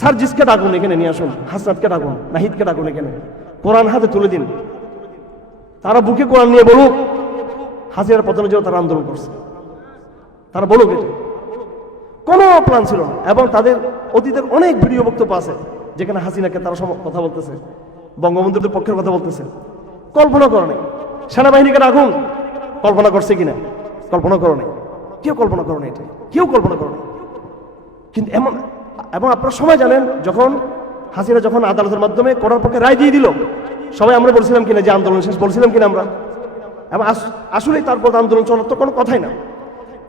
সার্জিসকে ডাকুন, এখানে নিয়ে আসুন, হাসনাতকে ডাকুন, নাহিদকে ডাকুন, এখানে কোরআন হাতে তুলে দিন, তারা বুকে কোরআন নিয়ে বলুক হাসিনার পতনের জন্য তারা আন্দোলন করছে, তারা বলুক। এটা কোনো প্ল্যান ছিল না। এবং তাদের অতীতের অনেক ভিডিও বক্তব্য আছে যেখানে হাসিনাকে তারা সব কথা বলতেছে, বঙ্গবন্ধুদের পক্ষের কথা বলতেছে। কল্পনা করে নাই। সেনাবাহিনীকে রাখুন, কল্পনা করছে কিনা? কল্পনা করো নাই, কেউ কল্পনা করো নাই, এটা কেউ কল্পনা করো নাই। কিন্তু এমন, এবং আপনারা সবাই জানেন যখন হাসিনা যখন আদালতের মাধ্যমে করার পক্ষে রায় দিয়ে দিল, সবাই আমরা বলছিলাম কিনা যে আন্দোলন শেষ, বলছিলাম কিনা আমরা? এবং আসলেই তারপর আন্দোলন চলার তো কোনো কথাই না।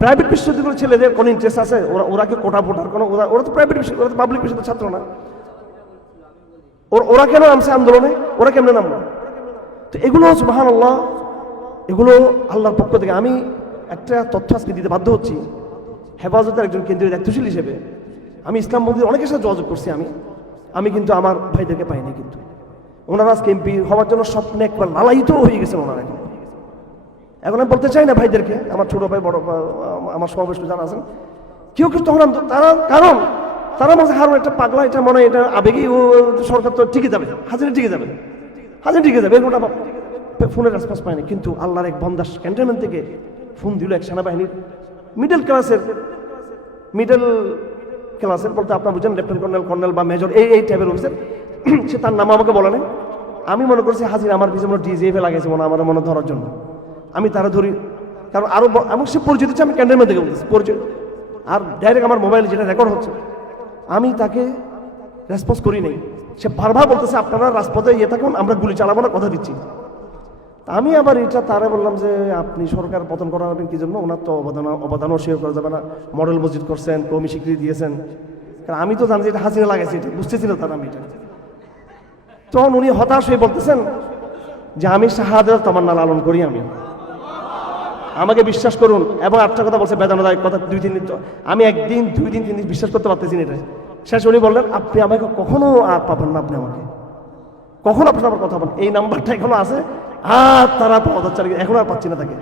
প্রাইভেট বিশ্ববিদ্যালয়ের ছেলেদের কোনো ইন্টারেস্ট আছে? ওরা কি কোটা ভোটার কোনো, ওরা তো প্রাইভেট বিশ্ববিদ্যালয়, ওরা তো পাবলিক বিশ্ববিদ্যালয়ের ছাত্র না। ওরা কেন নামছে আন্দোলনে? ওরা কেমনে নামলো? তো এগুলো সুবহানাল্লাহ, এগুলো আল্লাহর পক্ষ থেকে। আমি একটা তথ্য আজকে দিতে বাধ্য হচ্ছি, হেফাজতের একজন কেন্দ্রীয় দায়িত্বশীল হিসেবে আমি ইসলাম মন্দির অনেকের সাথে যোগাযোগ করছি। আমি কিন্তু আমার ভাইদেরকে পাইনি। কিন্তু ওনারা আজকে এমপি হওয়ার জন্য স্বপ্নে একবার লালায়িত হয়ে গেছেন ওনারা। এখন আমি বলতে চাই না ভাইদেরকে, আমার ছোট ভাই, বড় আমার সমাবেশ যারা আছেন, কেউ কেউ তখন তারা, কারণ তারা মাঝে হারুন একটা পাগলা, এটা মনে হয় এটা আবেগেই, ও সরকার তো টিকে যাবে, হাসিনা টিকে যাবে, হাসিনা টিকে যাবে, এরকম ফোনের রেসপন্স পায়নি। কিন্তু আল্লাহর এক বন্দাস ক্যান্টনমেন্ট থেকে ফোন দিল এক সেনাবাহিনীর মিডল ক্লাসের বলতে আপনার বুঝেন লেফটেন্যান্ট কর্নেল বা মেজর, এই টাইপের অফিসার। সে তার নাম আমাকে বলে নাই। আমি মনে করছি হাসিনা আমার পিছনে ডিজিএফে লাগাইছে আমার মনে ধরার জন্য। আমি তারা ধরি, কারণ আরো এমন সে পরিচিত হচ্ছে, আমি ক্যান্টনমেন্ট থেকে বলতেছি পরিচয়, আর ডাইরেক্ট আমার মোবাইলে যেটা রেকর্ড হচ্ছে, আমি তাকে রেসপন্স করি নাই। সে বারবার বলতেছে আপনারা রাজপথে ইয়ে থাকুন, আমরা গুলি চালাবো না, কথা দিচ্ছি। আমি আবার এটা তারা বললাম যে আপনি সরকার পতন করাবেন কি জন্য? ওনার তো অবদানও শেয়ার করা যাবে না, মডেল মসজিদ করছেন, কমি স্বীকৃতি দিয়েছেন, কারণ আমি তো জানি যে এটা হাসিনা লাগাইছে, এটা বুঝতেছিল তারা। আমি এটা তখন উনি হতাশ হয়ে বলতেছেন যে আমি শাহাদাত তামান্না লালন করি, আমাকে বিশ্বাস করুন। এবং আটটা কথা বলছে, বেদনাদায়ক কথা, 2-3 দিন। আমি একদিন 2 দিন 3 দিন বিশ্বাস করতে পারতেছি না এটা। শেষ উনি বললেন আপনি আমাকে কখনো আর পাবেন না, আপনি আমাকে কখনো আপনার আমার কথা বলেন, এই নাম্বারটা এখনো আছে, আর তারা পাওয়া চালিয়ে এখন আর পাচ্ছি না তাকে।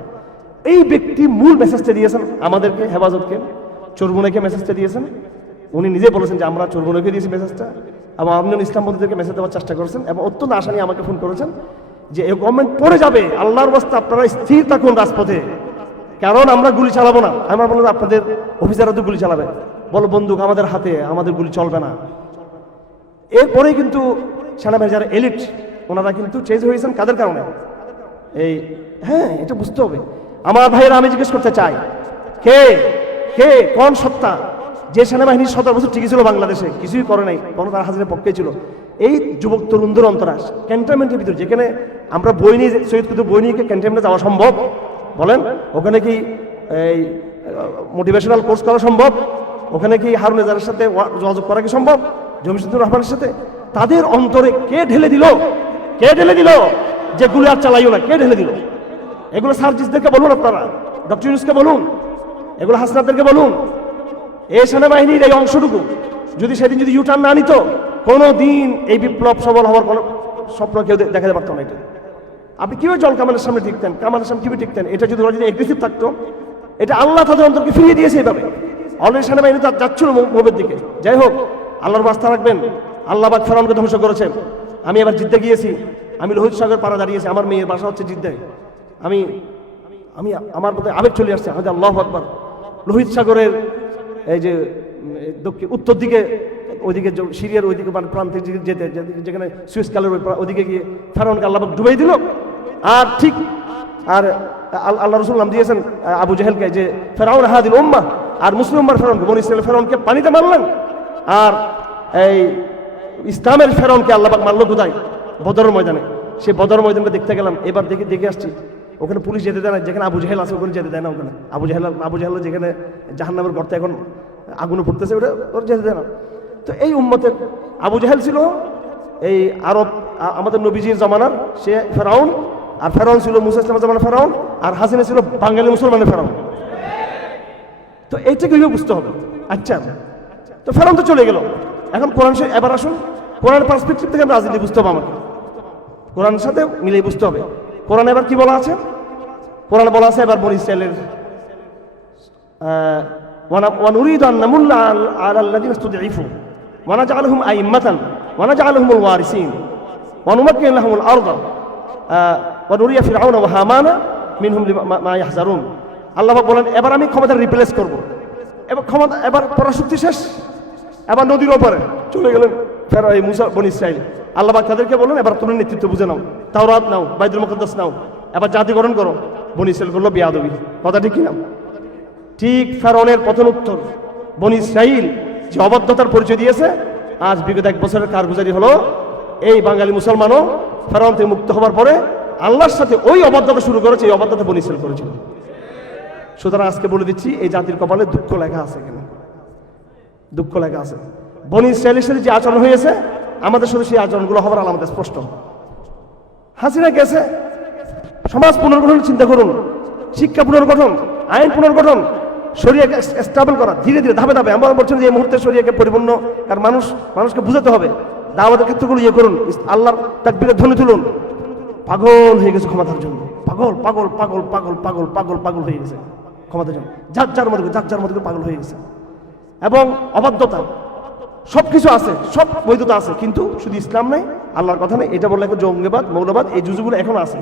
এই ব্যক্তি মূল মেসেজটা দিয়েছেন আমাদেরকে, হেফাজতকে, চোরবুনেকে মেসেজটা দিয়েছেন। উনি নিজে বলেছেন যে আমরা চোরবুনেকে দিয়েছি মেসেজটা, এবং আপনি ইসলাম বন্ধুদেরকে মেসেজ দেওয়ার চেষ্টা করেছেন, এবং অত্যন্ত আশা নিয়ে আমাকে ফোন করেছেন যে এই গভর্নমেন্ট পড়ে যাবে, আল্লাহর রাস্তা আপনারা স্থির থাকুন রাজপথে, কারণ আমরা গুলি চালাবো না। আমরা বললাম আপনাদের অফিসাররা তো গুলি চালাবে, বলো বন্দুক আমাদের হাতে, আমাদের গুলি চলবে না। এরপরেই কিন্তু সেনাবাহিনী যারা এলিট, ওনারা কিন্তু চেঞ্জ হয়েছেন কাদের কারণে? এই হ্যাঁ, এটা বুঝতে হবে আমার ভাইয়েরা। আমি জিজ্ঞেস করতে চাই, কে কে কোন সত্তা যে সেনাবাহিনী 17 বছর টিকে ছিল বাংলাদেশে, কিছুই করে নাই, বরং তার হাজিরের পক্ষে ছিল? এই যুবক তরুণদের অন্তরাস ক্যান্টনমেন্টের ভিতরে, যেখানে আমরা বই নিয়ে, শহীদ কুতুব বই নিয়ে ক্যান্টনমেন্টে যাওয়া সম্ভব? বলেন, ওখানে কি এই মোটিভেশনাল কোর্স করা সম্ভব? ওখানে কি হারুন এজারের সাথে যোগাযোগ করা কি সম্ভব? জমিসুদ্দুর রহমানের সাথে? তাদের অন্তরে কে ঢেলে দিল? কে ঢেলে দিল যে গুলি আর চালাইও না? কে ঢেলে দিল? এগুলো সার্জিসদেরকে বলুন, আপনারা ডক্টর ইউনূসকে বলুন, এগুলো হাসনাতদেরকে বলুন। এই সেনাবাহিনীর এই অংশটুকু যদি সেদিন যদি ইউটার্ন না নিত, কোনো দিন এই বিপ্লব সফল হওয়ার কোনো স্বপ্ন কেউ দেখাতে পারতো না। এটা আপনি কিভাবে জল কামানের সামনে টিকতেন? কামানের সামনে কিভাবে টিকতেন? এটা যদি ওরা যদি এগ্রেসিভ থাকতো, এটা আল্লাহ তাদের অন্তরকে ফিরিয়ে দিয়েছে এইভাবে। অলরেডি সেনাবাহিনী তার যাচ্ছিল মুভের দিকে। যাই হোক, আল্লাহর বাস্তা রাখবেন, আল্লাহ পাক ফেরাউনকে ধ্বংস করেছেন। আমি এবার জিদ্দা গিয়েছি, আমি লোহিত সাগর পাড়া দাঁড়িয়েছি, আমার মেয়ের বাসা হচ্ছে জিদ্দায়। আমি আমার মধ্যে আবেগ চলে আসছে, আমাদের আল্লাহু আকবার। লোহিত সাগরের এই যে দক্ষিণ উত্তর দিকে, ওইদিকে সিরিয়ার ওইদিকে প্রান্তে যেতে, যেখানে সুয়েজ কালের ওইদিকে গিয়ে ফেরাউনকে আল্লাহ পাক ডুবাই দিল। আর ঠিক আর আল্লাহ রাসূল নাম দিয়েছেন আবু জাহেলকে যে ফেরাউন হাদিল উম্মাহ, আর মুসলিম উম্মার ফেরাউনকে, বনী ইসরাইল ফেরাউনকে পানিতে মারলেন। আর এই ইসলামের ফেরাউনকে আল্লাহ পাক মারল কোথায়? বদরের ময়দানে। সেই বদরের ময়দানটা দেখতে গেলাম, এবার দেখে আসছি। ওখানে পুলিশ যেতে দেয় না, যেখানে আবু জাহেল আছে ওখানে যেতে দেয় না। ওখানে আবু জাহেল যেখানে জাহান্নামের গর্তে এখন আগুনে ফুটতেছে, ওর যেতে দেয় না। তো এই উম্মতের আবু জাহেল ছিল এই আরব, আমাদের নবীজির জামানার সে ফেরাউন, আর ফেরাউন ছিল মুসা ইসলামের জামানার ফেরাউন, আর হাসিনা ছিল বাঙালি মুসলমানের ফেরাউন। তো এইটা কিভাবে বুঝতে হবে? আচ্ছা, তো ফেরাউন তো চলে গেল, এখন কোরআন। এবার আসুন কোরআনের পার্সপেক্টিভ থেকে আমরা রাজনীতি বুঝতে হবে, আমাকে কোরআনের সাথে মিলিয়ে বুঝতে হবে। কোরআনে এবার কি বলা আছে? কোরআনে বলা আছে এবার বনী ইসরাইলের ওয়ানুরিদু আন নামুল্লা আলাল্লাযিনা ইসতুদঈফু, ওয়ানাজআলহুম আইম্মাতান ওয়ানাজআলহুমুল ওয়ারিসিন ওয়ানুমাক্কিন লাহুমুল আরদা ওয়া নুরিয়া ফিরআউনা ওয়া হামানা মিনহুম মা ইয়াহজারুন। আল্লাহ পাক বলেন এবার আমি ক্ষমতা রিপ্লেস করব। এবার ক্ষমতা, এবার পরাশক্তি শেষ, এবার নদীর ওপারে চলে গেলেন ফেরাও এই মুসা বনি ইসরাইল। আল্লাহ পাক তাদেরকে বলেন এবার তুমি নেতৃত্ব বুঝে নাও, তাওরাত নাও, বাইতুল মুকদ্দাস নাও, এবার জাতিকরণ করো। বনি ইসরাইল করলো বেয়াদবি। কথা ঠিক কিনা? ঠিক ফেরাউনের পতনোত্তর বনি ইসরাইল যে অবাধ্যতার পরিচয় দিয়েছে, আজ বিগত 1 বছরের কারগুজারি হলো এই বাঙালি মুসলমানও ফেরাউন থেকে মুক্ত হওয়ার পরে আল্লাহর সাথে ওই অবাধ্যতা শুরু করেছে, এই অবাধ্যতা বনি ইসরাইল করেছিল। সুতরাং আজকে বলে দিচ্ছি এই জাতির কপালে দুঃখ লেখা আছে কিনা, দুঃখ লেখা আছে। বনি ইসরাইলের সাথে যে আচরণ হয়েছে আমাদের সাথে সেই আচরণগুলো হবার আলামত স্পষ্ট। হাসিনা গেছে, সমাজ পুনর্গঠন চিন্তা করুন, শিক্ষা পুনর্গঠন, আইন পুনর্গঠন, শরিয়াকে স্টেবল করা, ধীরে ধীরে ধাপে ধাপে। আমরা বলছেন যে এই মুহূর্তে শরিয়াকে পরিপূর্ণ, কারণ মানুষকে বুঝাতে হবে। দাওয়াতের ক্ষেত্রগুলো ইয়ে করুন, আল্লাহর তাকবীরের ধ্বনি তুলুন। পাগল হয়ে গেছে ক্ষমতার জন্য, পাগল পাগল পাগল পাগল পাগল পাগল পাগল হয়ে গেছে ক্ষমতার জন্য, যার যার মধ্যে পাগল হয়ে গেছে। এবং অবাধ্যতা সবকিছু আছে, সব বৈধতা আছে, কিন্তু শুধু ইসলাম নেই, আল্লাহর কথা নেই। এটা বললে জঙ্গিবাদ, মৌলবাদ, এই জুজুগুলো এখন আছে।